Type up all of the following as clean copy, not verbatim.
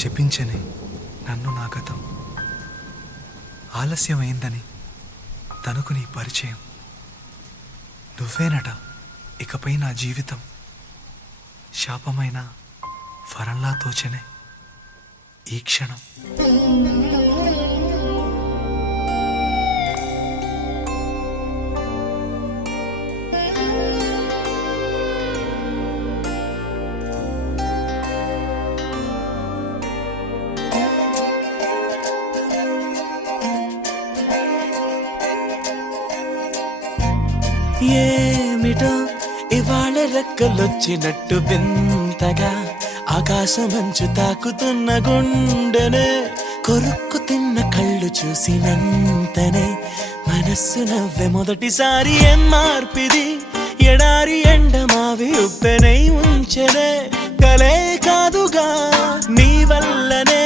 శపించని నన్ను నా గతం, ఆలస్యమైందని తనకు నీ పరిచయం. నువ్వేనట ఇకపై నా జీవితం, శాపమైన వరంలా తోచనే ఈ క్షణం. ఏమిటో ఇవాళ రెక్కలొచ్చినట్టు వింతగా ఆకాశమంచు తాకుతున్న గుండెనే, కొరుక్కు తిన్న కళ్ళు చూసినంతనే మనస్సు నవ్వే మొదటిసారి. ఏం మార్పిది, ఎడారి ఎండమావి ఉప్పెనై ఉంచెనే, కలే కాదుగా నీ వల్లనే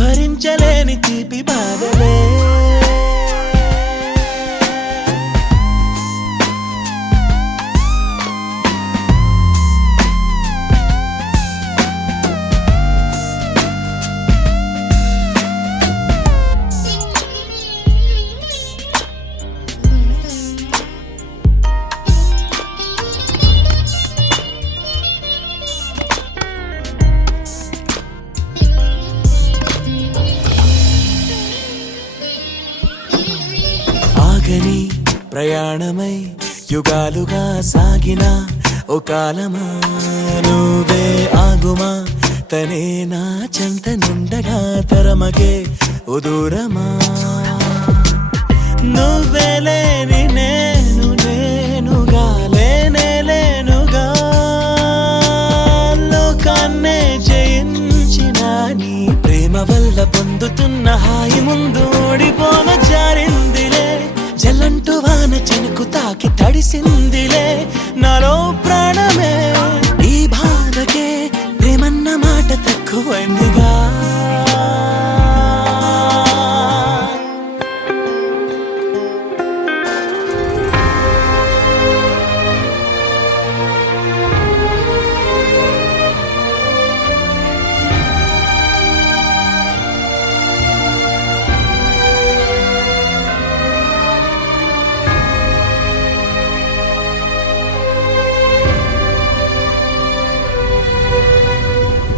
భరించలేని తీపి బాధలే. ఆగని ప్రయాణమై యుగాలుగా సాగిన ఓ కాలమా, నువ్వే ఆగుమా తనే నా చెంత నుండగా తరమగే ఓ దూరమా. నువ్వే లేని నేను నేనుగా లేనే లేనుగా, లోకాన్నే జయించిన నీ ప్రేమ వల్ల పొందుతున్న హాయి ముందు ఓడిపోన జారిందిలే. జలంటు వాన చెనుకు తాకి తడిసిందిలే నాలో ప్రాణమే, ఈ బాధకే ప్రేమన్న మాట తక్కువైందిగా.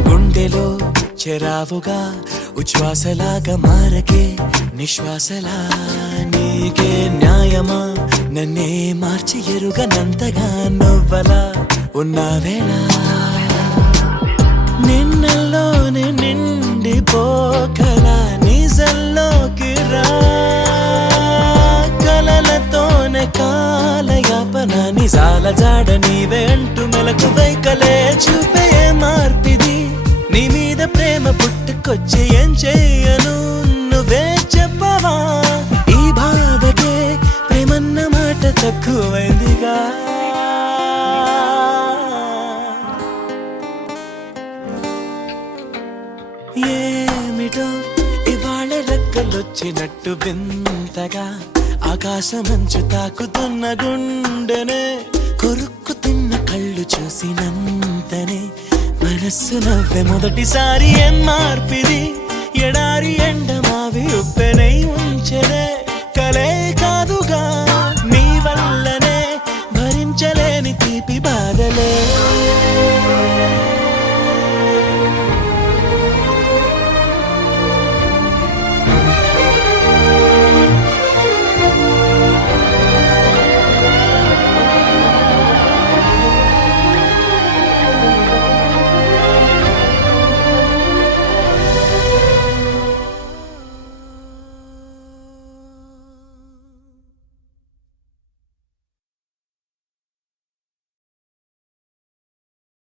గుండెలో చెరావుగా ఉచ్ఛ్వాసలాగా మారకే నిశ్వాసలా, నీకే న్యాయమా నన్నే మార్చి ఎరుగనంతగా నువ్వలా ఉన్నావేలా. నిన్నల్లోనే నిండిపోకలా నిజల్లోకి రా, కలలతోనే కాలయాపన నిజాల జాడ నీవే అంటూ మెలకు వైకలే చూపే. మార్పిది నీ మీద ప్రేమ పుట్టుకొచ్చి ఏం చెయ్యను నువ్వే చెప్పవా, ఈ బాధకే ప్రేమన్న మాట తక్కువైందిగా. ఏమిటో ఇవాళ రెక్కలొచ్చినట్టు వింతగా ఆకాశమంచు తాకుతున్న గుండెనే, కొరుక్కు తిన్న కళ్ళు చూసినంతనే మనస్సు నవ్వే మొదటిసారి. ఏం మార్పిది, ఎడారి ఎండమావి ఉప్పెనై ఉంచెనే, కలే